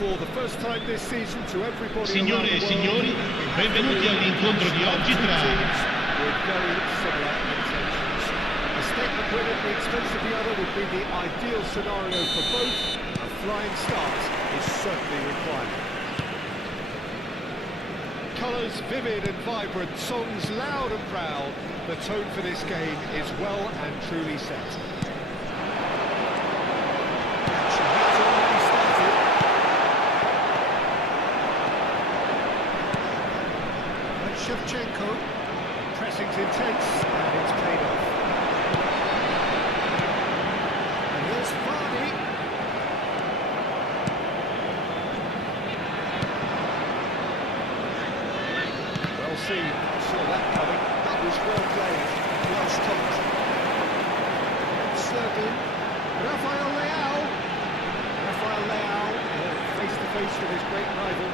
for the first time this season to everybody. Signore e signori, benvenuti all'incontro di oggi tra with very similar intentions. A statement win at the expense of the other would be the ideal scenario for both. A flying start is certainly required. Colours vivid and vibrant, songs loud and proud. The tone for this game is well and truly set. Action has already started. And Shevchenko, pressing's intense, and it's paid off. And here's Vardy. Well seen, I saw that coming. That was well played, well stopped. Sergin, Rafael Leao. Rafael Leao, face to face with his great rival.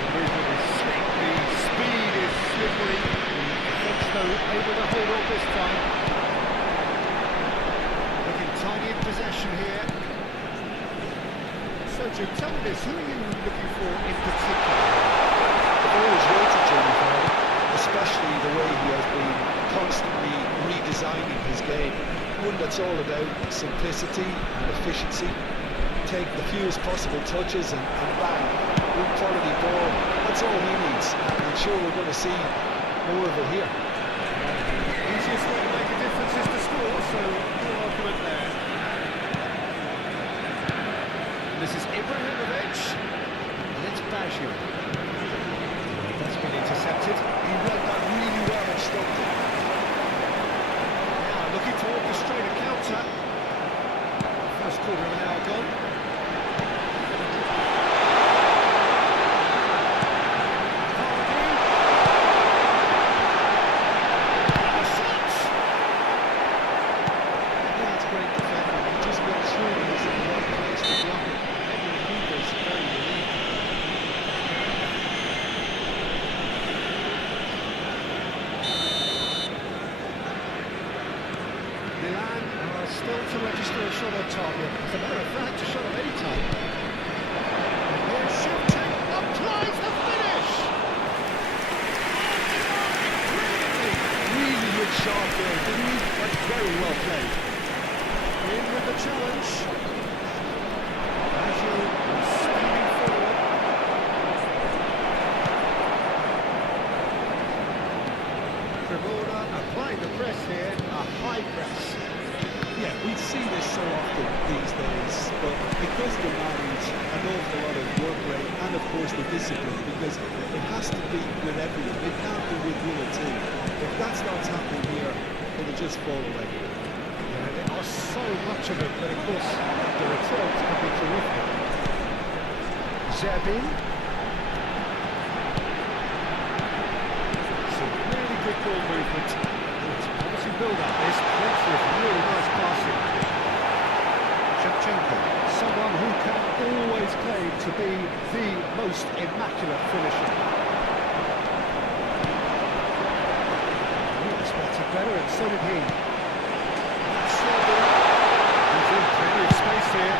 The movement is slick, the speed is slippery. The defence, though, able to hold on this time. Looking tiny in possession here. Sergio, tell me this, who are you looking for in particular? I've always rated Jamie Vardy, especially the way he has been constantly redesigning his game. One that's all about simplicity and efficiency. Take the fewest possible touches and bang, good quality ball. That's all he needs, and I'm sure we're going to see more of it here. Easiest way to make a difference is to score, so no argument there. This is Ibrahimovic, and it's Bajir. That's been intercepted. He read that really well and stopped it. Now looking to orchestrate a counter. First quarter of an hour gone. And a shot! That's great defending. He just went through and he's in the right place to block it. Every keeper's very relieved. Milan are still to register a shot on target. As a matter of fact, a shot of any type. And here's Shevchenko, applies the finish! Really good shot there, didn't he? That's very well played. In with the challenge. Bajir speeding forward. Cremona applying the press here, a high press. Yeah, we see this so often these days, but it does demand an awful lot of work rate and of course the discipline, because it has to be with everyone. It can't be with one or two. If that's not happening here, it'll just fall away. Yeah, there are so much of it, but of course the returns can be terrific. Zerbin. Some really good ball movement. It's a promising build-up. There's plenty of really nice passing. Shevchenko, someone who can always claim to be the most immaculate finisher. He expected better, and so did he. That's Zerbin. He's in plenty of space here.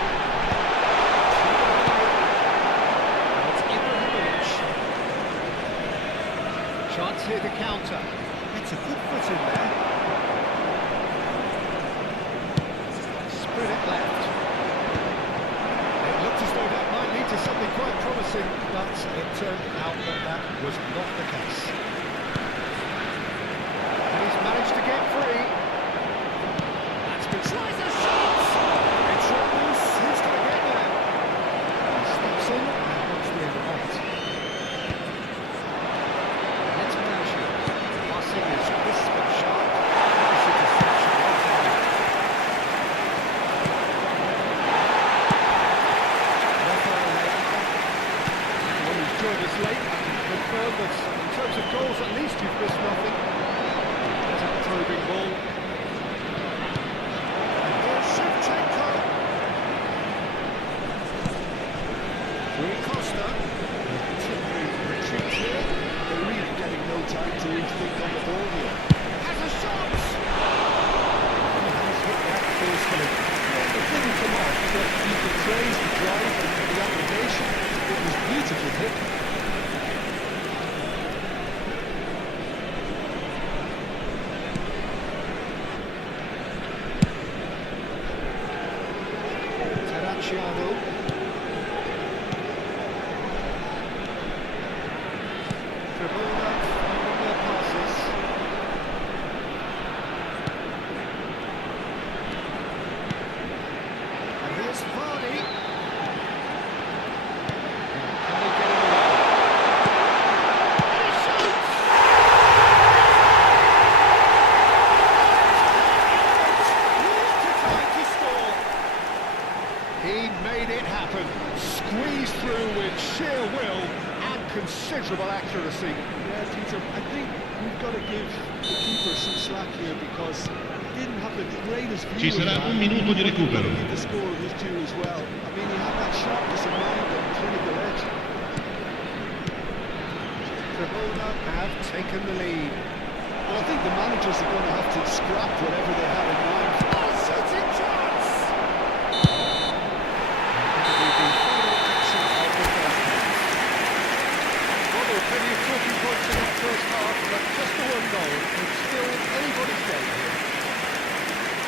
That's Ibrahimovic. Chance here to counter. It's a good foot in there. Spread it left. It looked as though that might lead to something quite promising, but it turned out that that was not the case. And he's managed to get free. That's been tries a shot! It's Ramos, who's going to get there? He steps in and wants the end of that. It's Bajir. Passing is crisp and sharp. Nice interception, well timed. Rafael Leao. Well, he's joined us late. I can confirm that in terms of goals, at least you've missed nothing. There's a probing ball. And here's Shevchenko. Rui Costa. Continuing retreat here. They're really getting no time to rethink on the ball here. Has a shot! He has hit that forcefully. It didn't come off, but but he portrays the drive and the application. It was beautifully hit. Squeezed through with sheer will and considerable accuracy. Yeah, Peter, I think we've got to give the keeper some slack here because he didn't have the greatest view. Ci sarà un minuto di recupero. The score was due as well. I mean, he had that sharpness of mind and clinical edge. Cremona have taken the lead. Well, I think the managers are going to have to scrap whatever they had in mind. Oh, shooting chance! Plenty of talking points in that first half, but just the one goal, it's still anybody's game here.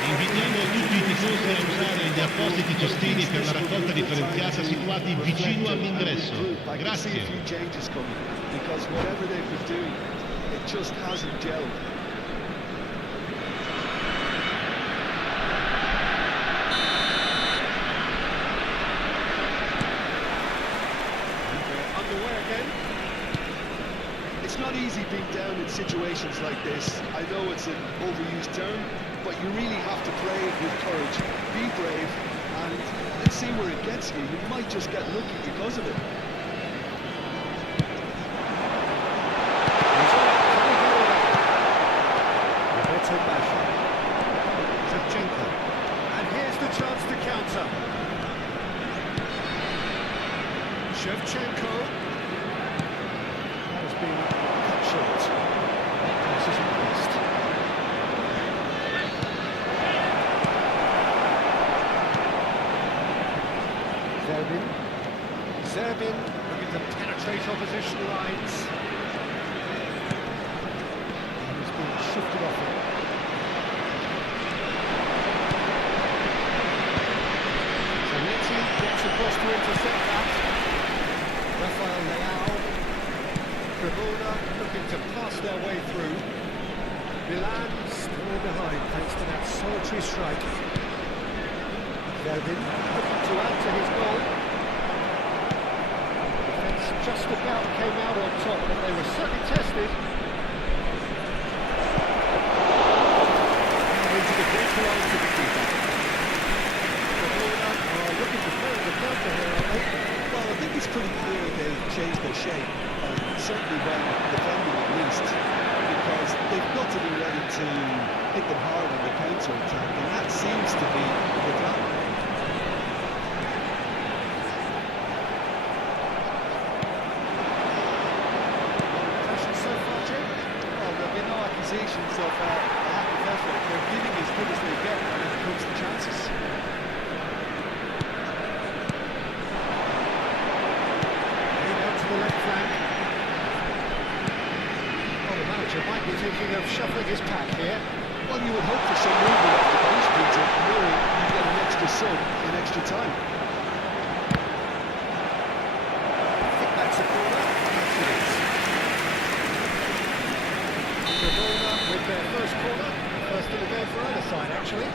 Invitiamo tutti i tifosi a usare gli appositi cestini per la raccolta differenziata situati vicino all'ingresso. Grazie. Because whatever they've been doing, it just hasn't gelled. Underway again. It's not easy being down in situations like this. I know it's an overused term, but you really have to play it with courage. Be brave, and let's see where it gets you. You might just get lucky because of it. And here's the chance to counter. Shevchenko. That has been cut short. Pass isn't missed. Zerbin looking to penetrate opposition lines. And he's been shifted off it. Zanetti gets across to intercept that. Rafael Leao. Cremona looking to pass their way through. Milan still behind thanks to that solitary strike. Zerbin looking to add to his goal. Defence just about came out on top, but they were certainly tested. Into the deep line to the keeper. Cremona are looking to play the counter here, aren't they? Well, I think it's pretty clear they've changed their shape, and certainly when defending at least, because they've got to be ready to hit them hard on the counter-attack, and that seems to be the plan. Accusations of a lack of effort. They're giving as good as they get when it comes to chances. Out to the left flank. Well, the manager might be thinking of shuffling his pack here. Well, you would hope for some movement off the bench, Peter, knowing you get an extra sub in extra time. I think that's a corner. Yes, it is. Cremona with their first corner, first of the game for either side actually.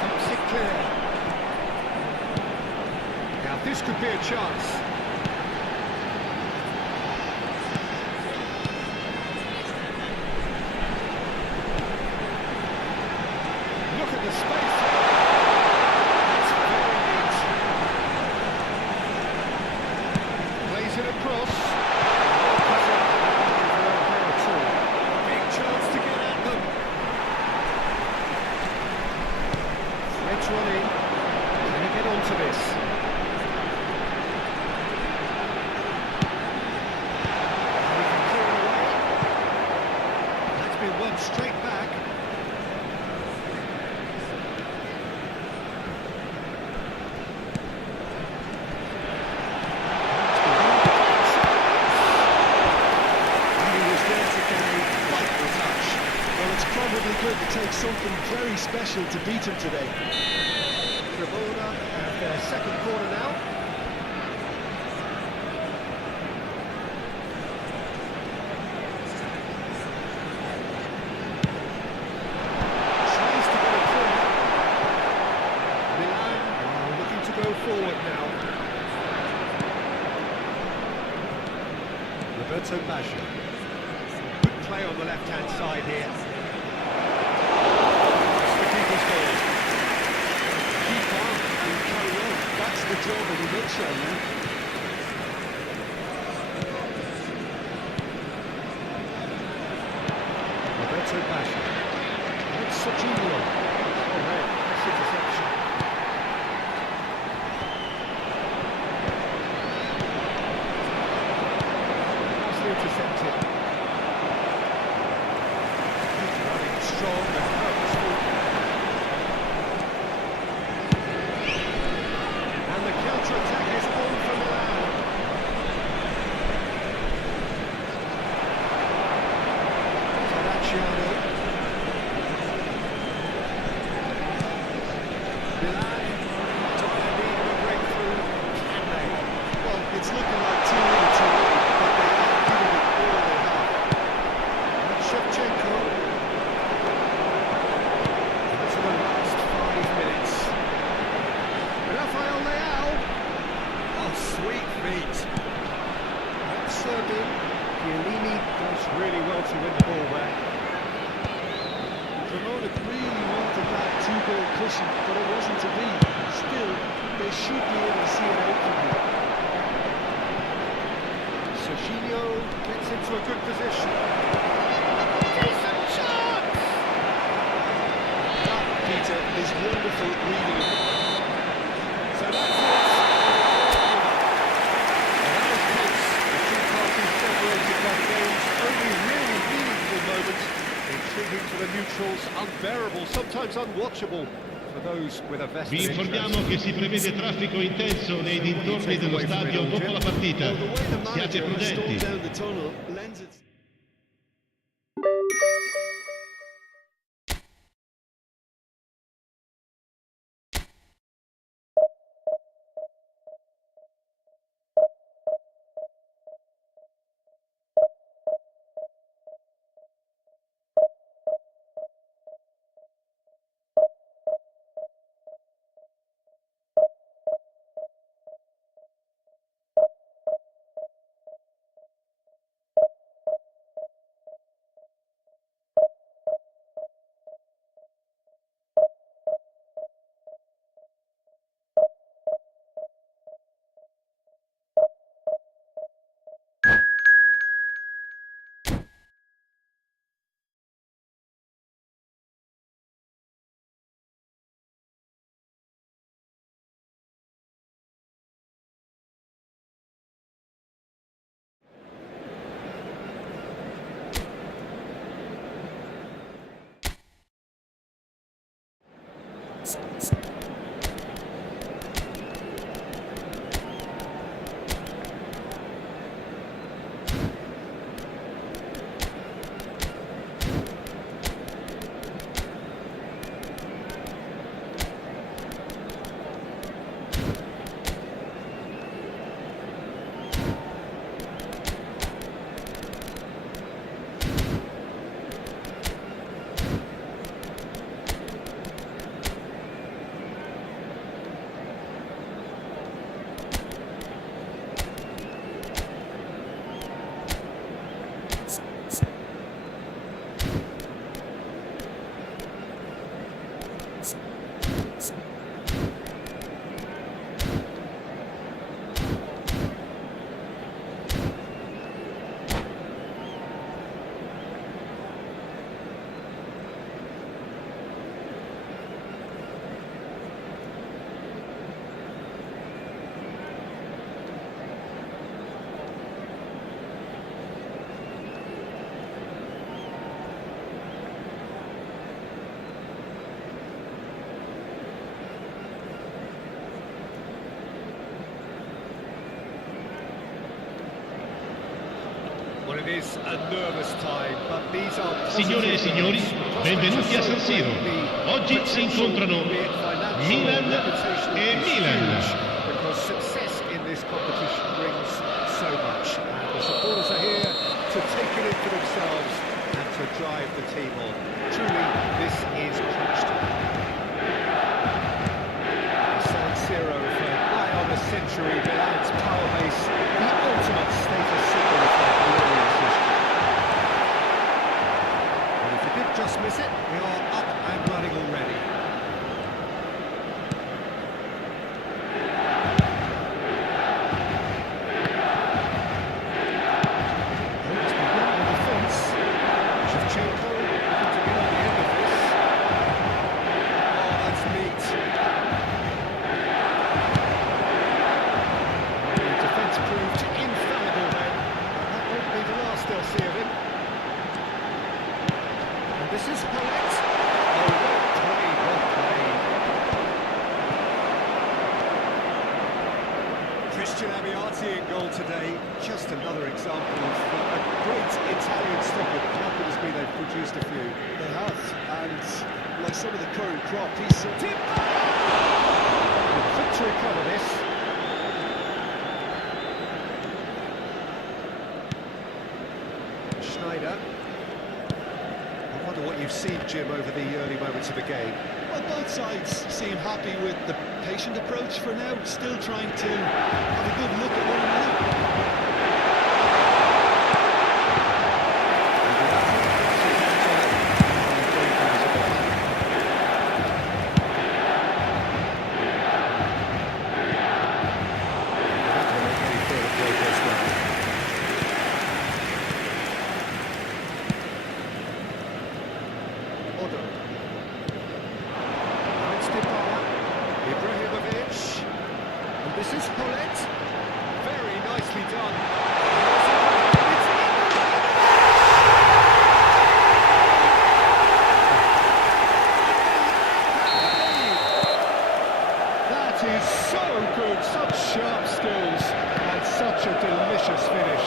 Thumps it clear. Now this could be a chance. Look at the space. It's very neat. Plays it across. Big chance to get at them. Threads one in. Can he get onto this? take something very special to beat him today. Cremona have their second corner now. Tries to get it through. Milan are looking to go forward now. Roberto Baggio. Good play on the left-hand side here. The keeper's goal. Keep on and carry on. That's the job in a nutshell, man. Roberto Baggio. It's Serginho. Oh, man, that's interception. Nicely intercepted. He's running strong and purposeful. And the counter-attack is on for Milan. Tadacciano. Milan trying to lead a breakthrough. Can they? Well, it's looking like too little too late, but they are giving it all they have. And Shevchenko. Into the last 5 minutes. Rafael Leao. Oh, sweet feet. That's Serbian. Chiellini does really well to win the ball there. Cremona really wanted that two-goal cushion, but it wasn't to be. Still, they should be able to see it out from here. Serginho gets into a good position. Decent chance! That, Peter, is wonderful reading. So that's it. And that was close. The two parties separated by the game's only really meaningful moment. Intriguing for the neutrals, unbearable, sometimes unwatchable for those with a vested Vi interest. informiamo che si prevede traffico intenso nei dintorni dello stadio dopo la partita. Well, the way the Siate manager has stormed prudenti. down the tunnel lends it... Well, it is a nervous time, but these are Signore e signori, benvenuti a San Siro. Oggi si incontrano Milan e Milan. Because success in this competition brings so much, and the supporters are here to take it in for themselves and to drive the team on. Truly, this is crunch time. San Siro for nigh on a century, Milan's power base, the ultimate status symbol of their glorious history. And if you did just miss it, we are up and running already. In goal today, just another example of a great Italian stopper. How could it be they've produced a few? They have, and like some of the current crop, he's so Quick to recover this. Schneider. I wonder what you've seen, Jim, over the early moments of the game. Well, both sides seem happy with the patient approach for now, still trying to have a good look at one another. This is Paulette. Very nicely done. That is so good. Such sharp skills and such a delicious finish.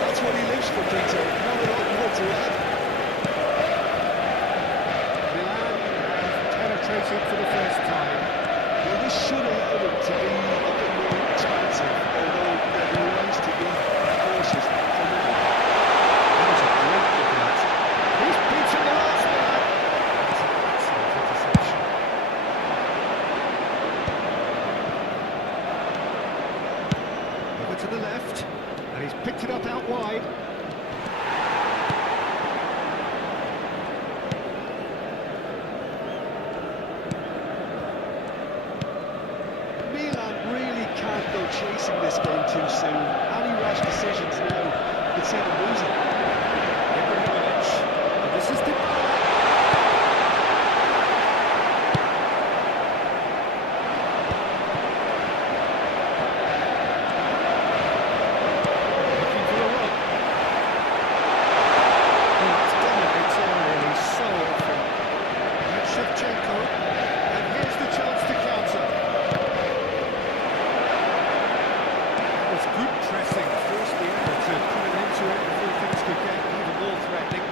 That's what he lives for, Peter. Not a lot more to add. Milan have penetrated for the first time. Well, this should allow them to be a bit more expansive, although they'll be wise to be cautious for now. That was a great look at that. He's beaten the last man. That's an excellent interception. Over to the left, and he's picked it up out wide. Chasing this game too soon. Any rash decisions now could see them losing. And this is the looking for a run. It's dominates early, so often. That's Shevchenko, and here's the chance to counter. Good pressing, forced the error to put it into it before things could get even more threatening.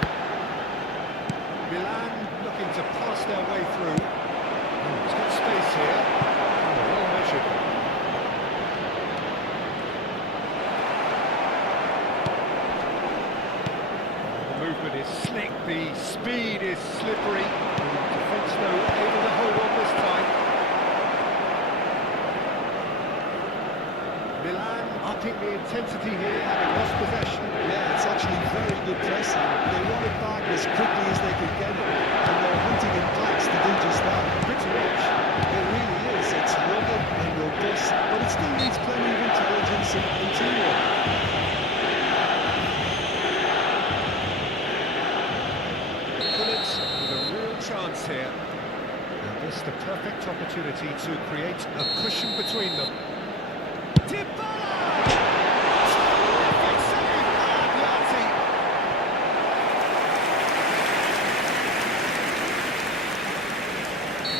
Milan looking to pass their way through. He's got space here. Well measured. The movement is slick, the speed is slippery. The defence, though, able to hold on this time. Milan upping the intensity here, having lost possession. Yeah, it's actually very good pressing. They want it back as quickly as they can get it, and they're hunting in packs to do just that. Pretty rich. It really is. It's rugged and robust, but it still needs plenty of intelligence and teamwork. Bullets with a real chance here. And this the perfect opportunity to create a cushion between them.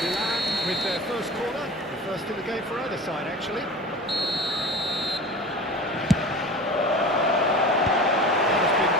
Milan with their first corner, the first in the game for either side actually. That has been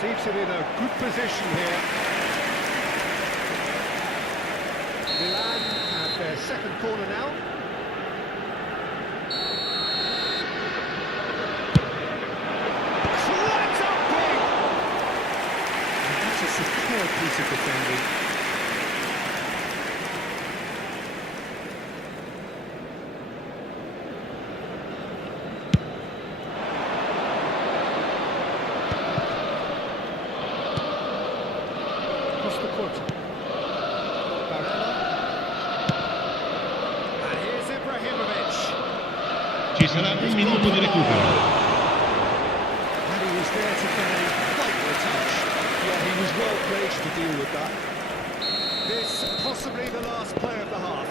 receives it in a good position here. Milan have their second corner now. Flat up big! And that's a superb piece of defending. Ci sarà un minuto di recupero. And he was there to kind of fight the touch. Yeah, he was well placed to deal with that. This possibly the last play of the half.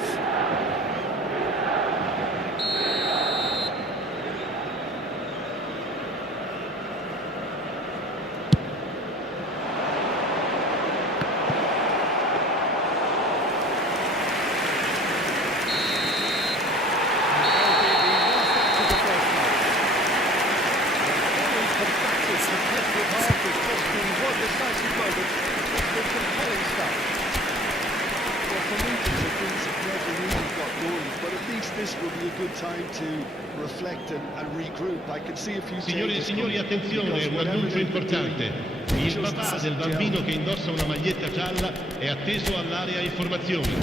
This will be a good time to reflect and regroup. I can see a few Signore e signori, attenzione, un annuncio importante. Il papà del bambino che indossa una maglietta gialla è atteso all'area informazioni.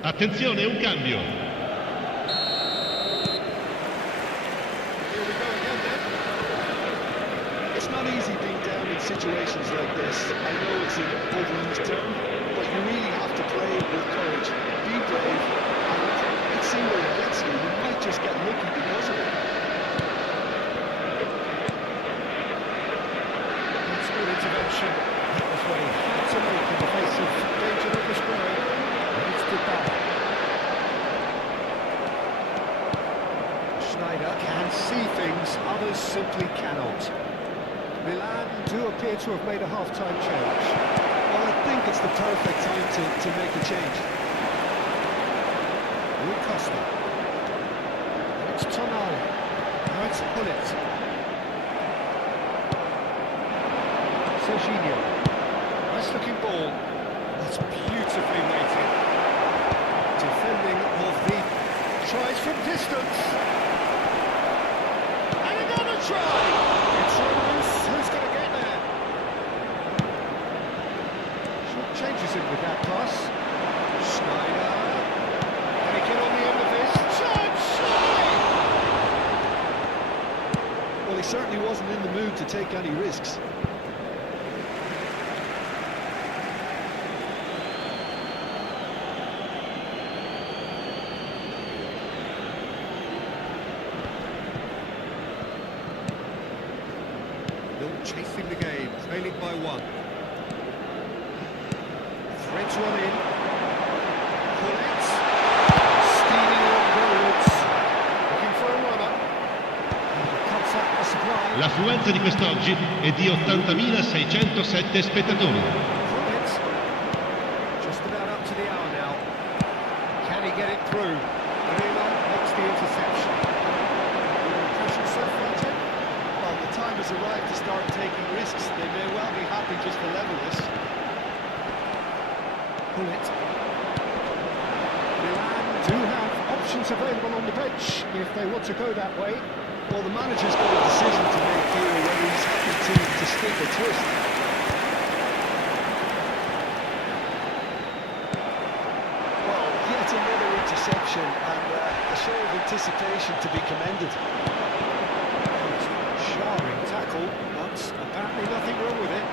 Attenzione, un cambio. It's not easy being down in situations like this. I know it's an overused term, but you really have to play it with courage. Be brave, and let's see where it gets you. You might just get lucky because of it. That's a good intervention. That was what he had to make in the face of danger overscoring. And it's to back. Schneider can see things others simply cannot. Milan do appear to have made a half-time change. Well, I think it's the perfect time to make a change. Rui Costa. It's Tonali. Now it's Hullet. Serginho. Nice looking ball. That's beautifully weighted. Defending of the tries from distance. And another try! It's Rose. Who's going to get there? Short changes in with that pass. Schneider. Can he get on the end of this? Well, he certainly wasn't in the mood to take any risks. Chasing the game, trailing by one. Threads one in. Hullet. Stealing on forwards. Looking for a runner. Cuts out the supply. L'affluenza di quest'oggi è di 80.607 spettatori. Hullet. Just about up to the hour now. Can he get it through? Lima makes the interception. Impression so far, Tim? Well, the time has arrived to start taking risks. They may well be happy just to level this. Hullet. Milan do have options available on the bench if they want to go that way. Well, the manager's got a decision to make here whether he's happy to stick or twist. Well, yet another interception and a show of anticipation to be commended. Jarring tackle, but apparently nothing wrong with it.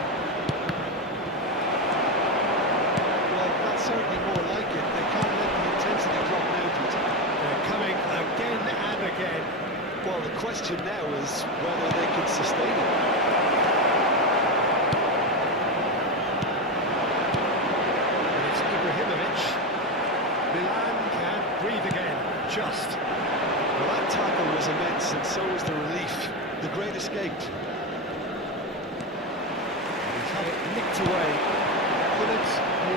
Well, that's certainly more like it. They can't let the intensity drop now, Peter. They're coming again and again. Well, the question now is whether they can sustain it. And it's Ibrahimovic. Milan can breathe again, just. Well, that tackle was immense, and so was the relief. The great escape. He's had it nicked away. Hullet, he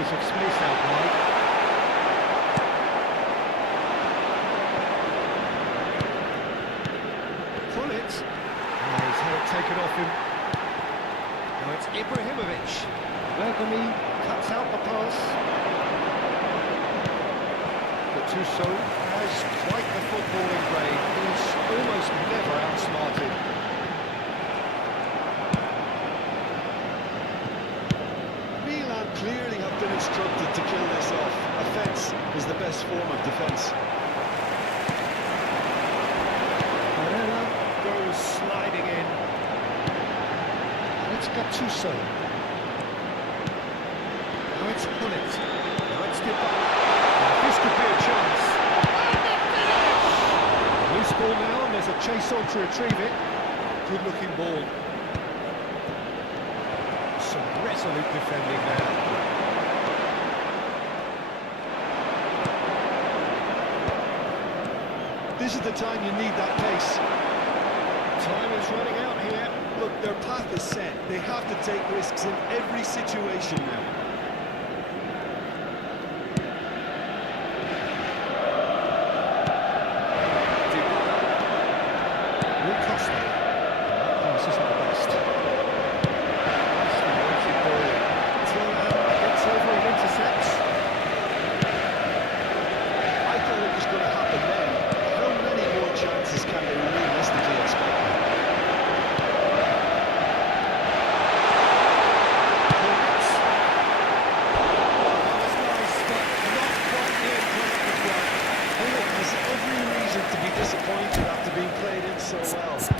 acres of space out wide. Full it. Oh, he's had it taken off him. Now it's Ibrahimovic. Bergamy cuts out the pass. Gattuso has quite the footballing brain. He's almost never outsmarted. Milan clearly have been instructed to kill this off. Offence is the best form of defence. Barella goes sliding in. It's Gattuso. Now it's Pullet. Now it's Dybala. This could be a chance. Loose ball now, and there's a chase on to retrieve it. Good looking ball. Some resolute defending there. This is the time you need that pace. Time is running out here. Look, their path is set. They have to take risks in every situation now.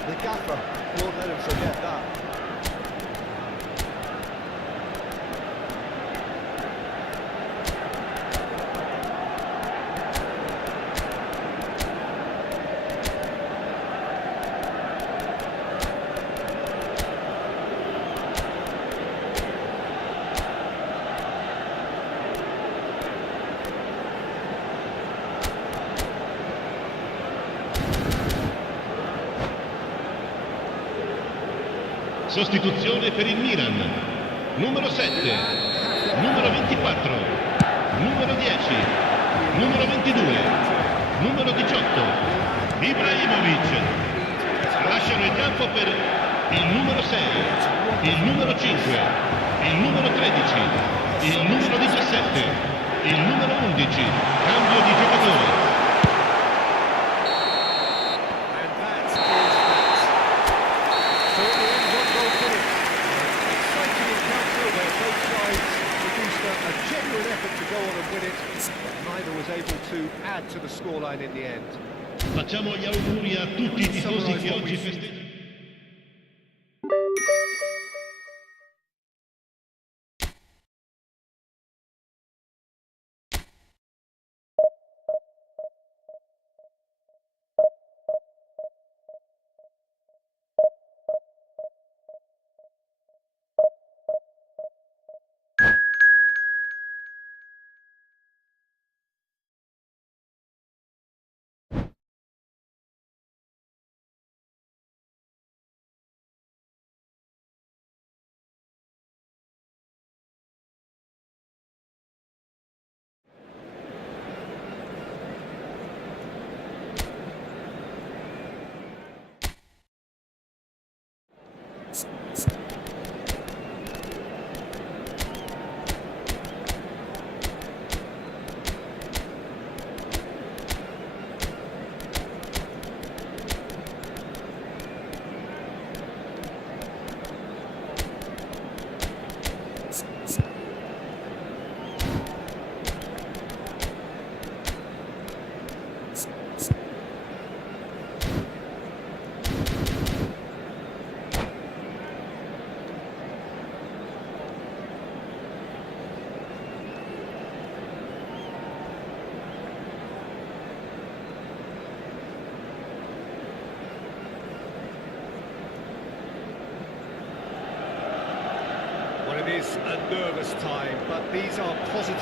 The gaffer won't let him forget that. Sostituzione per il Milan. Numero 7, numero 24, numero 10, numero 22, numero 18, Ibrahimovic. Lasciano il campo per il numero 6, il numero 5, il numero 13, il numero 17, il numero 11. Cambio di giocatore. Neither was able to add to the scoreline in the end. Facciamo gli auguri a tutti i tifosi che oggi festeggiano.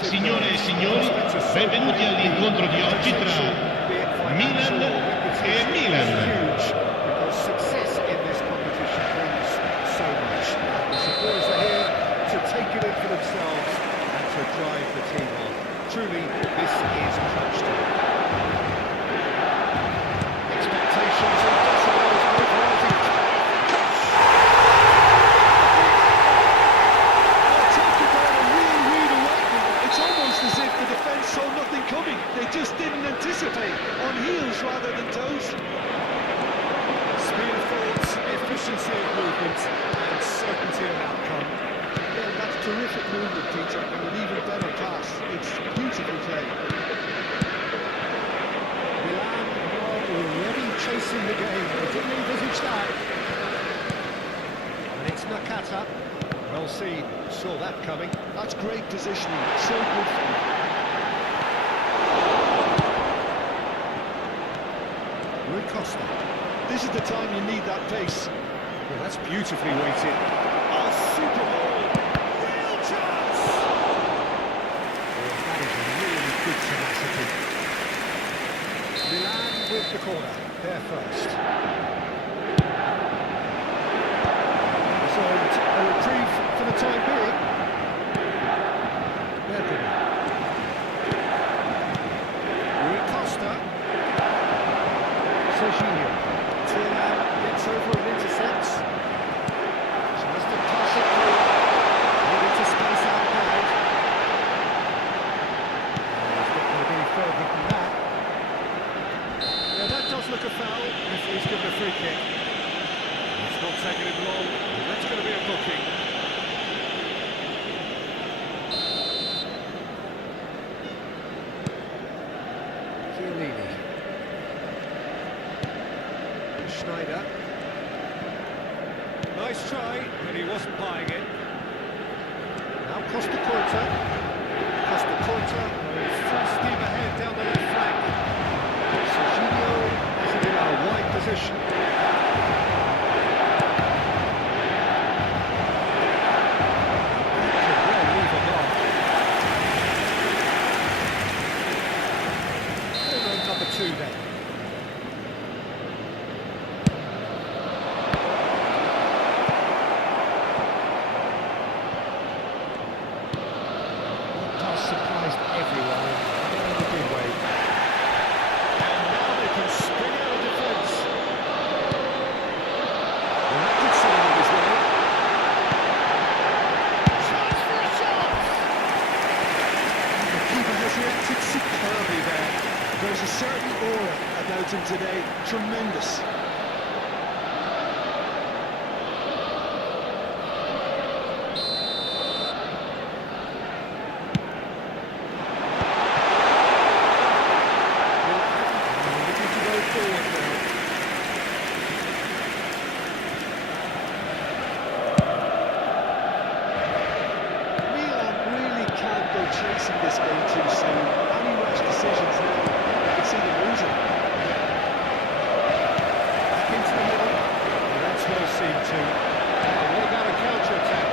Signore e signori, benvenuti all'incontro di oggi tra Milan e Milan. The supporters are here to take it in for themselves and to drive movement, Peter, and an even better pass. It's beautifully played. Milan are already chasing the game. They didn't envisage that. And it's Nakata. Well seen. Saw that coming. That's great positioning. So good for him. Rui Costa. This is the time you need that pace. Well, that's beautifully weighted. Oh, super ball. Real chance! Well, that is really good tenacity. Milan with the corner. There first. So, a reprieve for the time being. Bergamo. Rui Costa. Serginho. Tiernan gets over and intercepts. Tries to pass it through. Maybe to space out wide. It's not going to be any further than that. Yeah, that does look a foul. Referee's given a free kick. It's not taking him long. That's going to be a booking. Chiellini. Schneider. Nice try, but he wasn't buying it. Now Costa Corta. Costa Corta going full steam ahead down the left flank. Serginho has it in a wide position. That could well leave a mark. Corner number 2 then. Surprised everyone in a good way. And now they can spin out of defence. Well, that could send him his way. Chance for a shot! The keeper has reacted superbly there. There's a certain aura about him today. Tremendous. Chasing this game too soon. Any rash decisions now, you can see them losing. Back into the middle. Well, that's well seen too. And what about a counter-attack?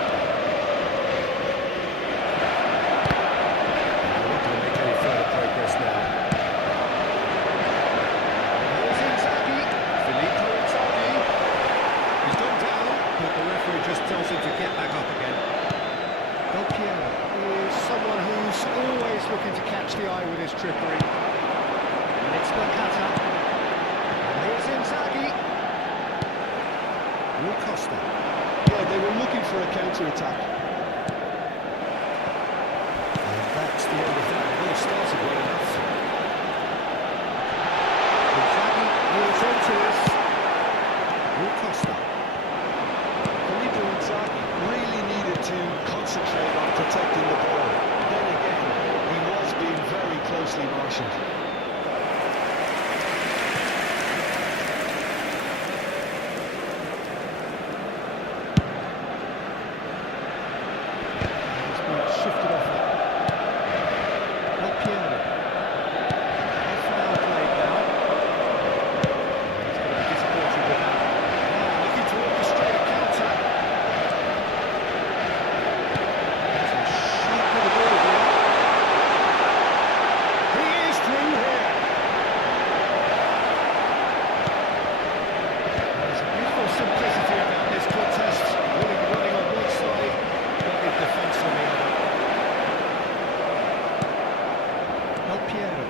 They're not going to make any further progress now. There's Inzaghi. Filippo Inzaghi. He's gone down, but the referee just tells him to get back up again. Del Piero is someone who's always looking to catch the eye with his trickery. And it's Nakata. And here's Inzaghi. Rui Costa. Yeah, they were looking for a counter-attack. And that's the end of that. It all started well enough. Inzaghi moves on to us. Rui Costa. Filippo Inzaghi really needed to concentrate on protecting the ball. Then again, he was being very closely marshalled. He's been shifted off it. Del Piero. Foul played now. He's going to be disappointed with that. Now looking to orchestrate a counter. There's a shape of the ball here. He is through here. There's a beautiful simplicity about this contest. Willing running on one side, rugged defence on the other. Del Piero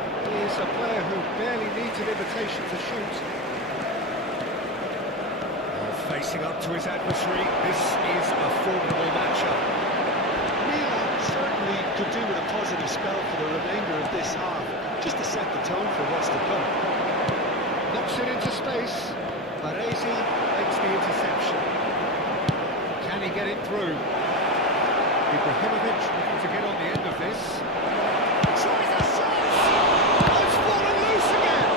is a player who barely needs an invitation to shoot. Facing up to his adversary, this is a formidable matchup. Milan certainly could do with a positive spell for the remainder of this half, just to set the tone for what's to come. Knocks it into space. Baresi makes the interception. Can he get it through? Ibrahimovic looking to get on the end of this. Tries a shot! Oh, it's fallen loose again!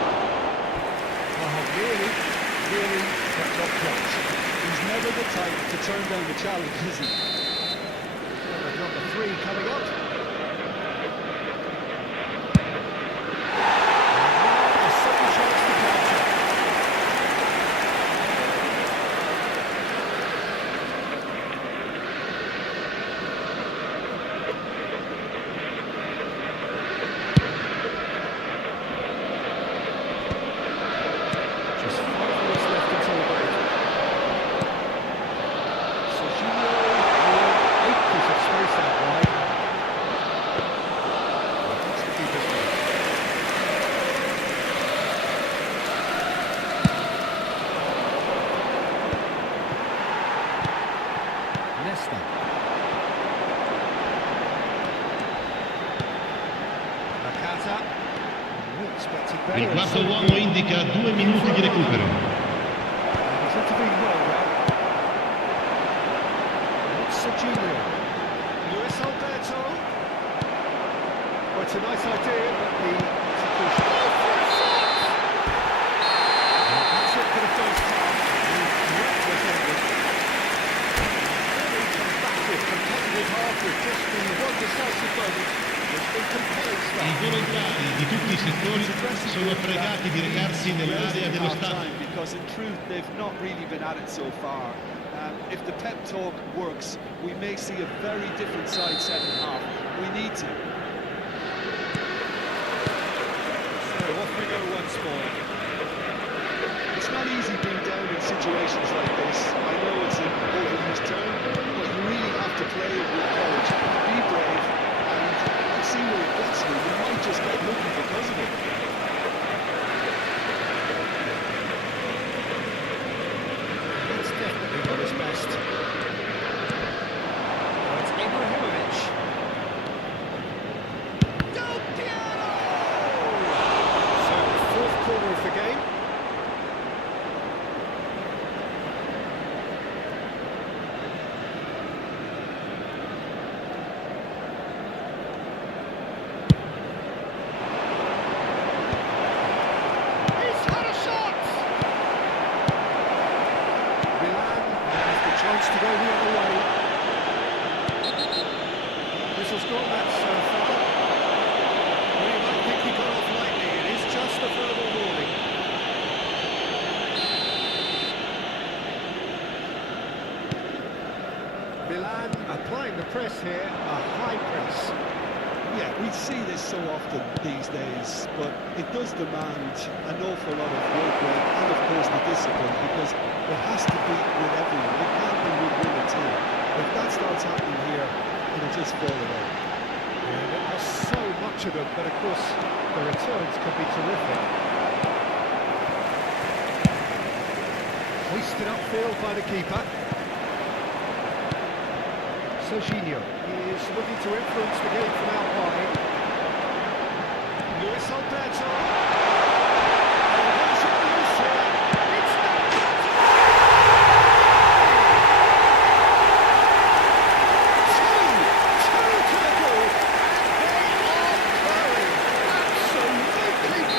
Oh, really kept up clutch. He's never the type to turn down the challenge, is he? Number 3 coming up. A second chance to counter. Just 5 minutes left until break. Serginho will 8 feet of space out wide. That's the keeper's goal. Nesta. Nakata. We expected better. Il quarto uomo indica 2 minuti di recupero. He's intervened well there. It's Serginho. Luis Alberto. Well, it's a nice idea, but the execution. Oh, for a shot! Well, that's it for the first half. The represented. Very combative, competitive half with just the one decisive moment. It's been compelling I stuff. volontari di tutti i settori sono pregati di recarsi nell'area dello stadio. Because in truth they've not really been at it so far. If the pep talk works, we may see a very different side second half. We need to. So off we go once more. It's not easy being down in situations like this. I know it's an overused term, but you really have to play it with courage. Be brave, and see where it gets you. You might just get lucky because of it. That's definitely not his best. Oh, it's Ibrahimovic. Del Piero! So, fourth corner of the game. He's had a shot! Milan has the chance to go the other way. Whistle's gone, that's far. Well, you might think he got off lightly. It is just a verbal warning. Milan applying the press here, a high press. Yeah, we see this so often these days, but it does demand an awful lot of work rate and, of course, the discipline, because it has to be with everyone. It can't be with one or two. If that starts happening here, it'll just fall away. Yeah, there was so much of them, but of course the returns could be terrific. Hoisted upfield by the keeper. Serginho is looking to influence the game from out wide. Luis Alberto. And there's your loose here. It's two to the goal, and they are purring, absolutely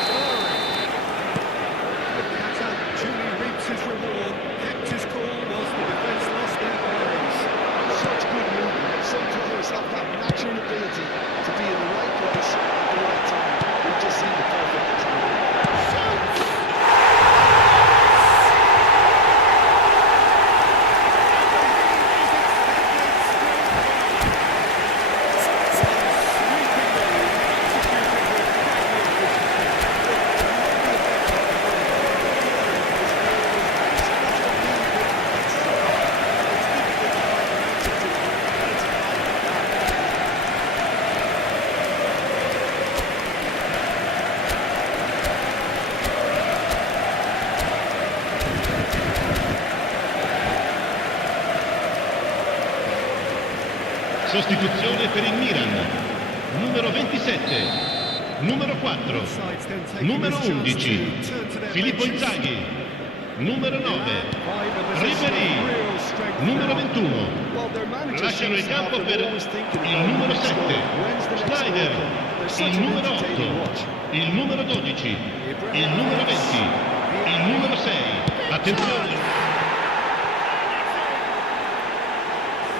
purring. Nakata duly reaps his reward, kept his cool whilst the defence lost their bearings. Such good movement. Some players have that natural ability to be in the right place at the right time. We've just seen the perfect example. Shoots! Sostituzione per il Milan. Numero 27, numero 4, numero 11, Filippo Inzaghi. numero 9, Find a position Ribery, of real strength numero now. 21, Well, their manager lasciano il seems to have campo them per always thinking il about the numero next 7, goal. When's the next Schneider, goal coming? They're such il an numero 8, entertaining watch. il numero 12, il numero 20, il numero 6, attenzione,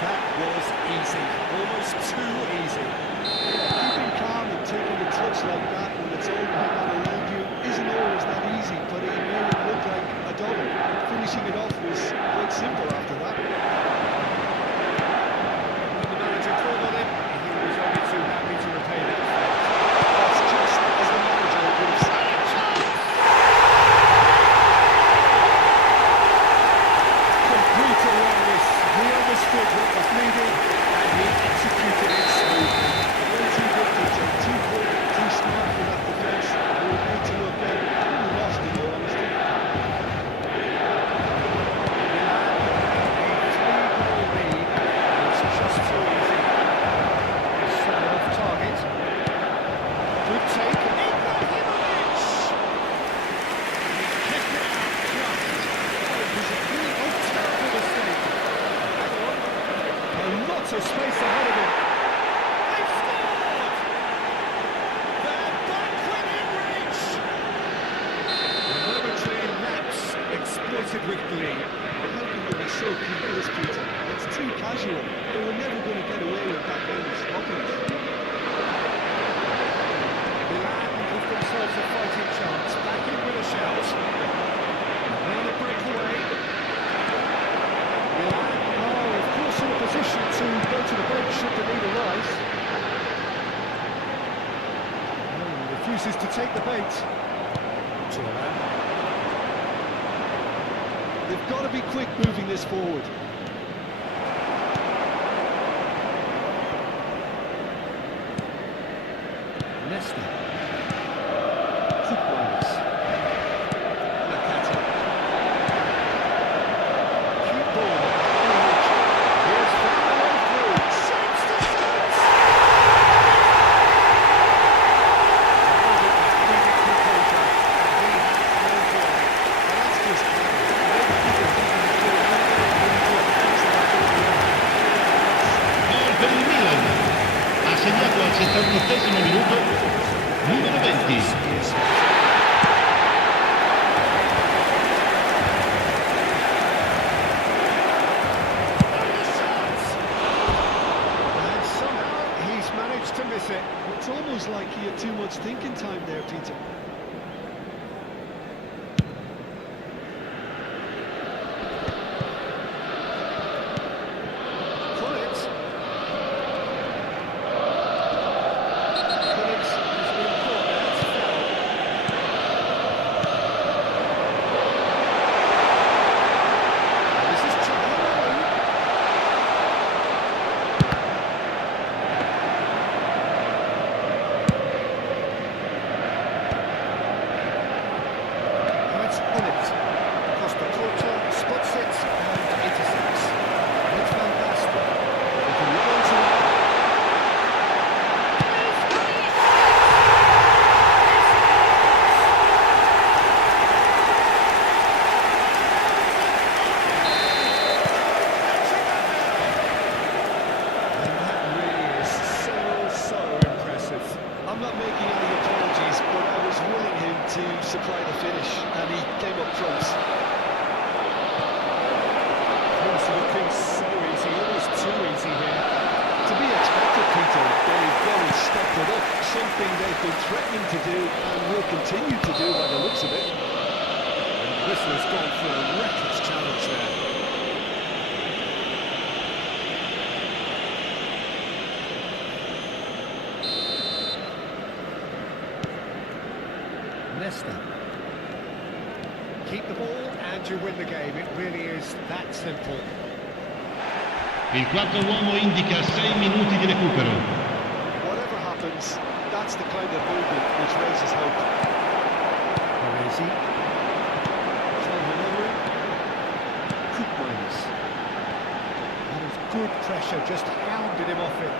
That was easy, almost too easy. Keeping calm and taking a touch like that when it's all going on around you isn't always that easy, but it made it look like a double. Finishing it off was quite simple after that. When the manager called on him, he was only too happy to repay that. That's just as the manager would have said. Complete awareness. He understood what was needed and he executed it smoothly. Way too good, Peter. Too quick, too smart for that defence. They were made to look out. Really lost in all honesty. Three-goal lead. It's just too easy. Shot off target. Good take. Ibrahimovic! Kicked it out just. Oh, was it really a terrible mistake? Hang on. A lot of space ahead of him. They've scored! They're back within reach! The momentary lapse exploited with glee. How can you be so careless, Peter? It's too casual. They were never going to get away with that kind of sloppiness. Milan give themselves a fighting chance, back in with a shout. Now the breakaway. Milan are, of course, in a position to go to the bench should the need arise. No, he refuses to take the bait. They've got to be quick moving this forward. Nesta. Footballers. Nakata. Cute ball. Here's found the way through. Shapes to shots! Composure. He had no fear. And that's just gol per il Milan, ha segnato al 78esimo minuto, numero 20. And somehow he's managed to miss it. It's almost like he had too much thinking time there, Peter. Collins. Collins has been caught there. It's foul. This is Chahara. Now it's Collins. Costa Curta spots it and intercepts. It's Van Basten. They can run onto it. And that really is so impressive. I'm not making any apologies, but I was willing him to supply the finish, and he came up front. It's looking so easy, almost too easy here. To be expected, Peter. They've gone and stepped it up, something they've been threatening to do and will continue to do by the looks of it. And Whistler's gone for a reckless challenge there. Nesta. Keep the ball and you win the game. It really is that simple. Il quarto uomo indica 6 minuti di recupero. Whatever happens, that's the kind of movement which raises hope. Parisi. Salvanoglu. Footballers. That is good pressure, just hounded him off it.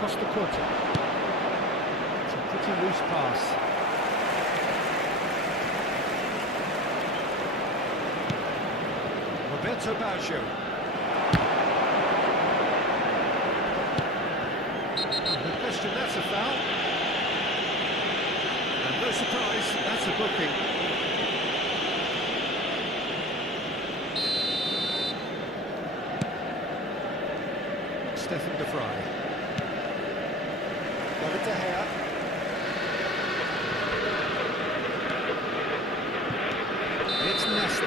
Costa Curta. It's a pretty loose pass. Roberto Baggio. No question, that's a foul. And no surprise, that's a booking. Stefan de Vrij. David De Gea. It's Nesta.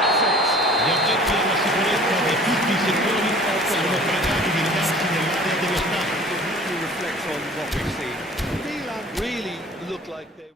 That's it. Gli addetti alla sicurezza di tutti i settori sono pregati di recarsi nell'area dello stadio. You reflect on what we've seen. Milan really look like they...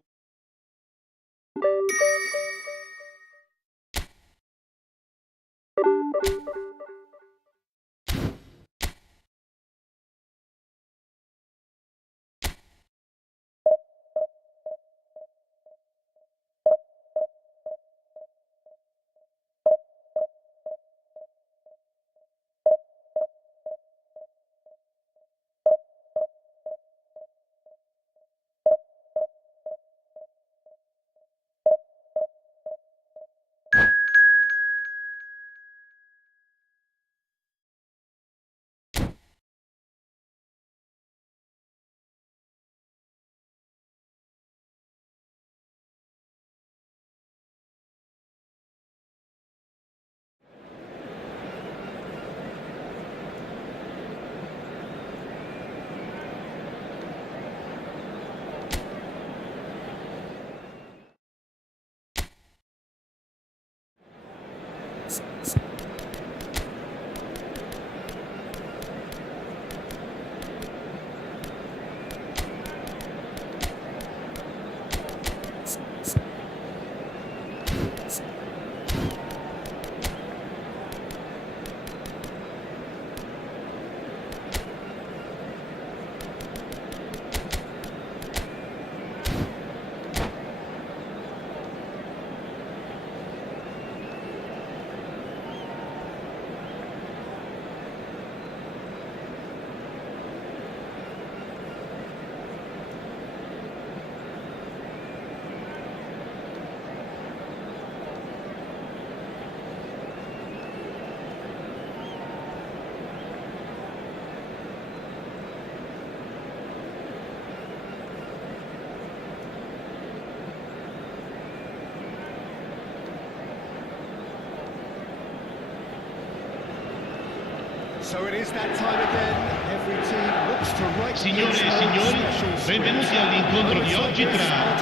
So it is that time again. Every team looks to right. Signore e signori, benvenuti all'incontro di oggi tra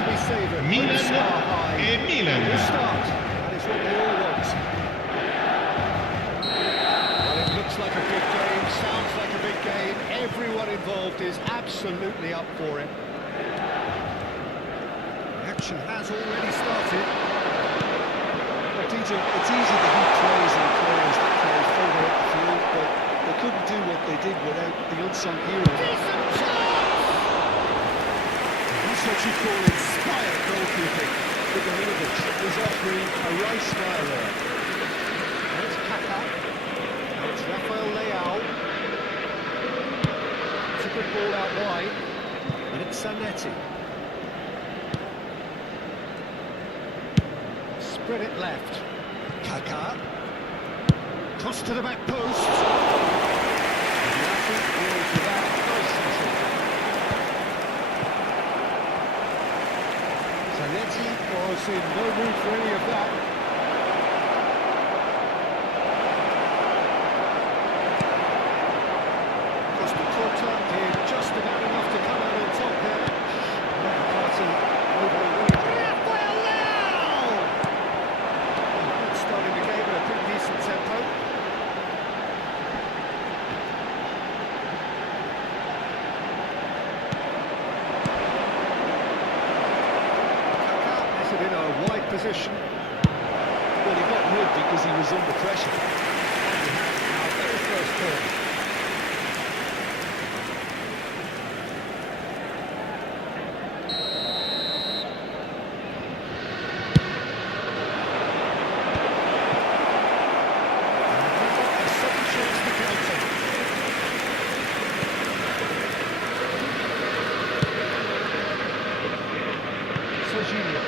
Milan e Milan. That is what they all want. Well, it looks like a big game, sounds like a big game. Everyone involved is absolutely up for it. The action has already started. Well, DJ, it's easy to heap praise on players that play further up the field, but they couldn't do what they did without the unsung heroes. Decent chance! That's what you call inspired goalkeeping. Ibrahimovic is offering a right smile there. Now it's Kaka. Now it's Rafael Leao. It's a good ball out wide. And it's Zanetti. Spread it left. Kaka. Cross to the back post. Nothing deals with that. Zanetti was in no mood for any of that. Costa Curta did just about enough to come out on top there. Party over the wing. Rafael Leao! Good starting the game at a pretty decent tempo. In a wide position. Well, he got rid because he was under pressure. And we have our very first corner. A second chance to counter. Serginho.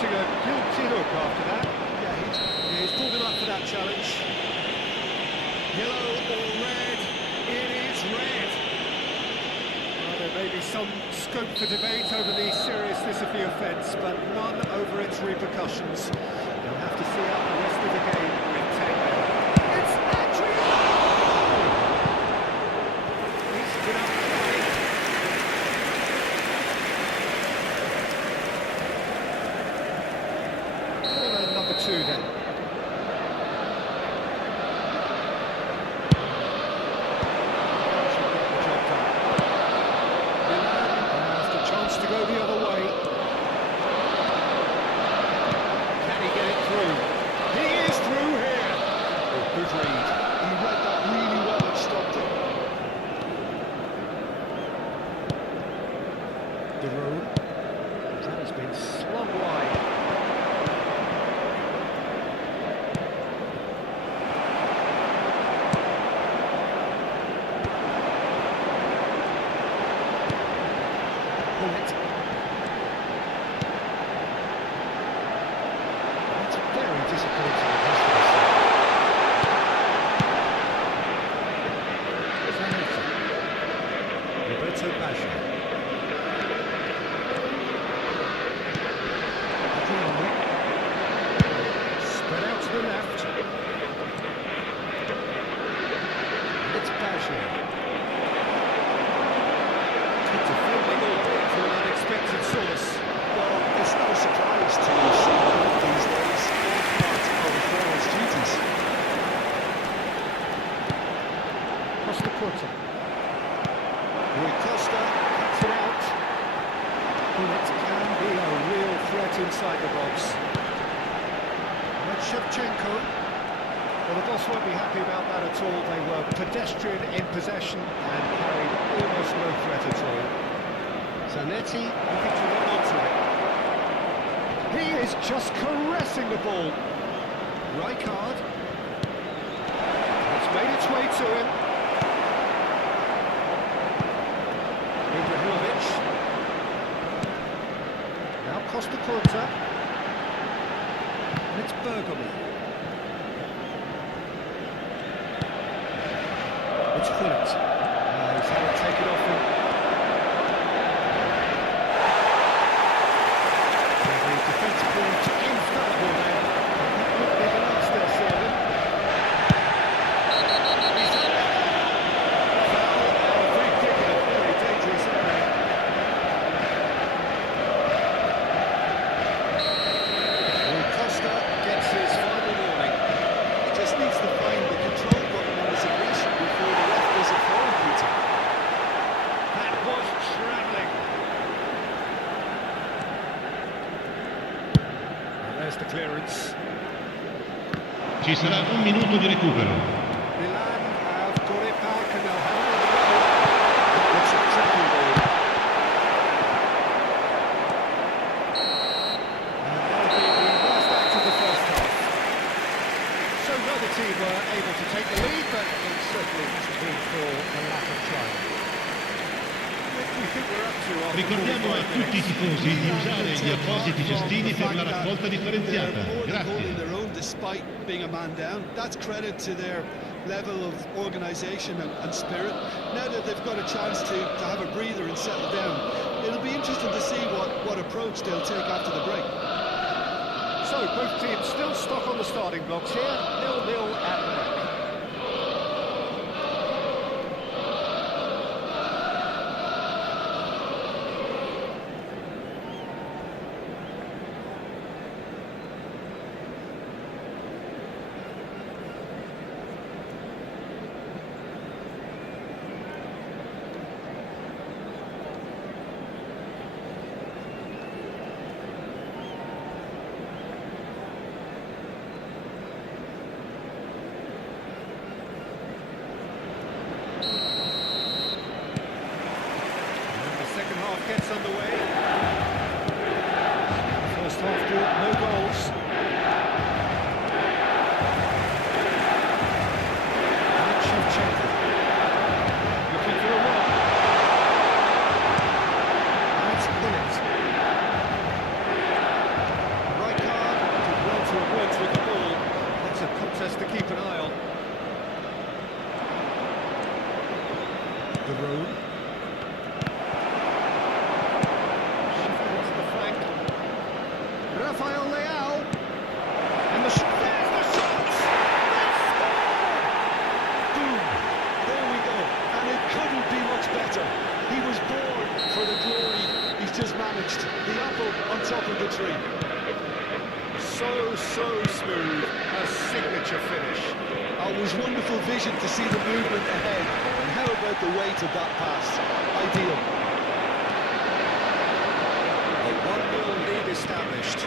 getting a guilty look after that. Yeah, he's pulled him up for that challenge. Yellow or red? It is red. Well, there may be some scope for debate over the seriousness of the offence, but none over its repercussions. They'll have to see out the rest of the game with 10 men. It's Adrian! He's been outplayed. Corner number 2 then. Should get the job done. Milan has the chance to go the other way. Can he get it through? He is through here! Oh, good read. He read that really well and stopped it. The room. That has been slung wide. Pull it. That's very disappointing. Roberto Baggio. Spread out to the left. It's Baggio. Good defending, albeit from an unexpected source. Well, it's no surprise to see that these days. All part of the forward's duties. Costa Curta. Rui Costa cuts it out. It can be a real threat inside the box. But Shevchenko, well, the boss won't be happy about that at all. They were pedestrian in possession and carried almost no threat at all. Zanetti looking to run onto it. He is just caressing the ball. Rijkaard. It's made its way to him. Ibrahimovic. Now Costa Curta. And it's Bergamo. It's Gullit. He's had it taken off him. The defence proved infallible there. That won't be the last they'll see of him. He's had it. Foul and a free kick in a very dangerous area. Rui Costa gets his final warning. He just needs to find the control button on his aggression before the ref does it for him, Peter. That was travelling. And there's the clearance. Ci sarà un minuto di recupero. Milan have got it back and they'll have it on the road. It's a tricky ball. And that'll be the last act of the first half. So neither team were able to take the lead, but it certainly hasn't been for a lack of trying. What do you think we're up to after Ricordiamo a 45 tutti i minutes? tifosi di usare gli appositi cestini per la raccolta differenziata. They're more than holding Grazie. their own despite being a man down. That's credit to their level of organisation and spirit. Now that they've got a chance to have a breather and settle down, it'll be interesting to see what approach they'll take after the break. So both teams still stuck on the starting blocks here, 0-0 at the break. 3. So smooth, a signature finish. Oh, it was wonderful vision to see the movement ahead. And how about the weight of that pass? Ideal. A 1-0 lead established.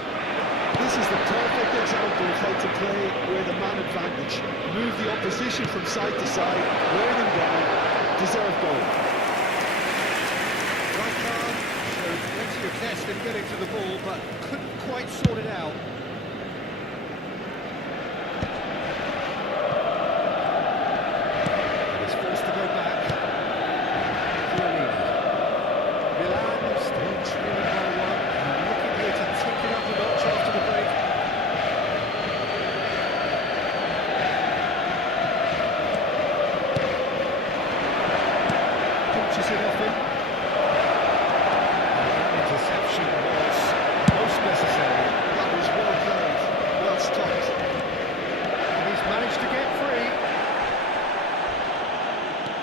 This is the perfect example of how to play with a man advantage. Move the opposition from side to side, wear them down, deserve goal. Right card, showed plenty of zest in getting to the ball, but couldn't quite sort it out. And he's forced to go back. Milan still trailing by 1, and looking here to take it up a notch after the break. Pinches it off him. Interception was most necessary. That was well played, well stopped. And he's managed to get free.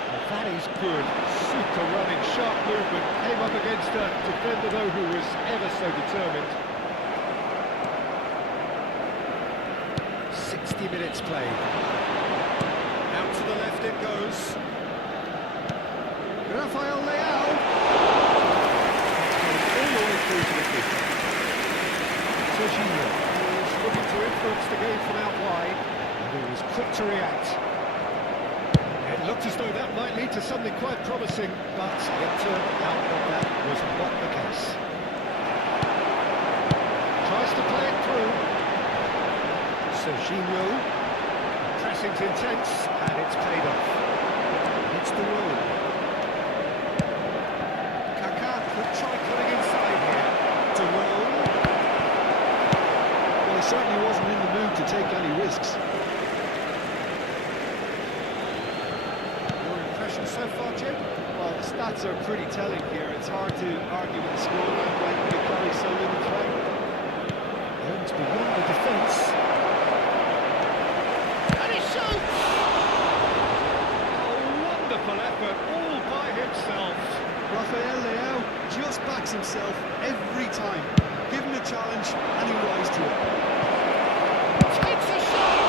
Well, that is good. Super running, sharp movement. Came up against a defender, though, who was ever so determined. 60 minutes played. Out to the left it goes. Rafael Leao. All the way through to the keeper. Serginho was looking to influence the game from out wide, and he was quick to react. It looked as though that might lead to something quite promising, but it turned out that that was not the case. Tries to play it through. Serginho. Pressing's intense, and it's paid off. It's the rule. Could try cutting inside here. Well, he certainly wasn't in the mood to take any risks. Your impression so far, Jim? Well, the stats are pretty telling here. It's hard to argue with the scoreline when you carry so little threat. Owns beyond the defence. And he shoots! A wonderful effort, all by himself. Rafael Leao just backs himself every time. Give him a challenge and he rise to it. Takes a shot!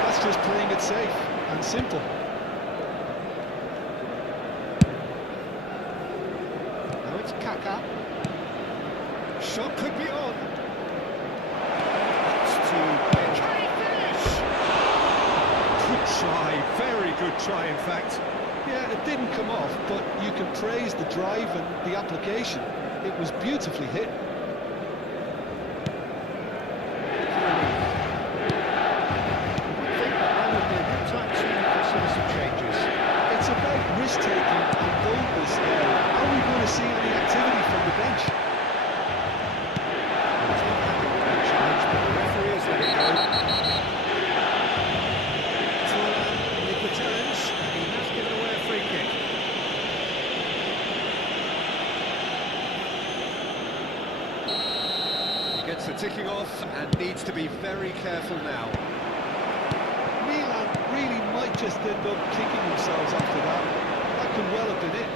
That's just playing it safe and simple. Now it's Kaka. Shot could be on. That's to Ben. Can he finish? Good try, very good try in fact. Yeah, it didn't come off, but you can praise the drive and the application. It was beautifully hit. It's about risk-taking and boldness now. Are we going to see any activity from the bench? Gets the ticking off and needs to be very careful now. Milan really might just end up kicking themselves after that. That could well have been it.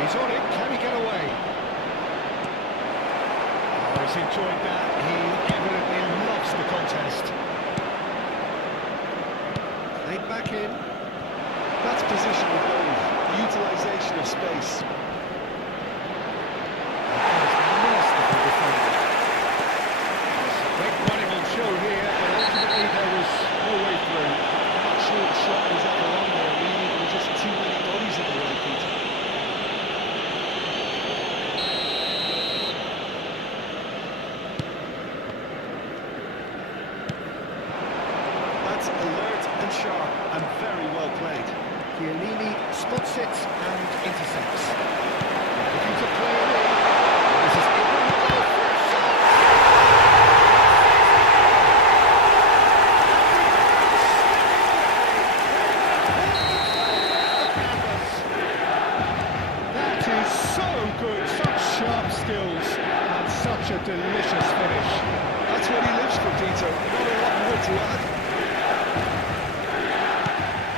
He's on it, can he get away? Oh, he's enjoyed that. He evidently loves the contest. Played back in. That's positional goal, utilisation of space. Great running on show here, but ultimately there was no way through. I'm not sure the shot was ever on there, really. There were just too many bodies in the way, Peter. That's alert and sharp and very well played. Chiellini spots it and intercepts. Looking to play it in. This is it. Sharp skills and such a delicious finish. That's what he lives for, Peter. Not a lot more to add.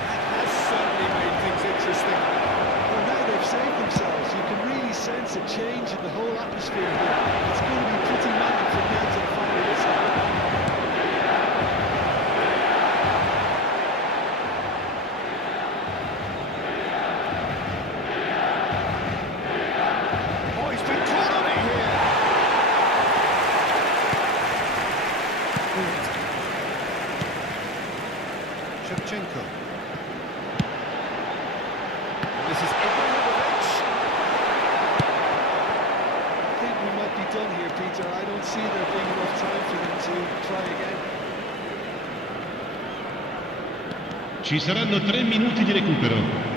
That has certainly made things interesting. Well, now they've saved themselves. You can really sense a change in the whole midfield here. It's going to be pretty manic from here to the final whistle. Oh, he's been caught on it here. Shevchenko. This is Ibrahimovic. I think we might be done here, Peter. I don't see there being enough time for them to try again. Ci saranno 3 minuti di recupero.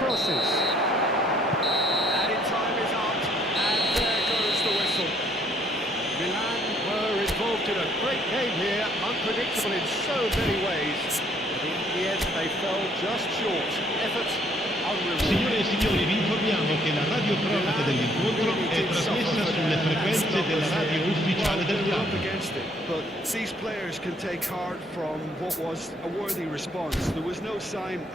Crosses. Added time is up, and there goes the whistle. Milan were involved in a great game here, unpredictable in so many ways. But in the end, they fell just short. Effort unrewarded. Signore e signori, vi informiamo che la radiocronaca dell'incontro è trasmessa sulle frequenze della radio ufficiale del club. But these players can take heart from what was a worthy response. There was no sign at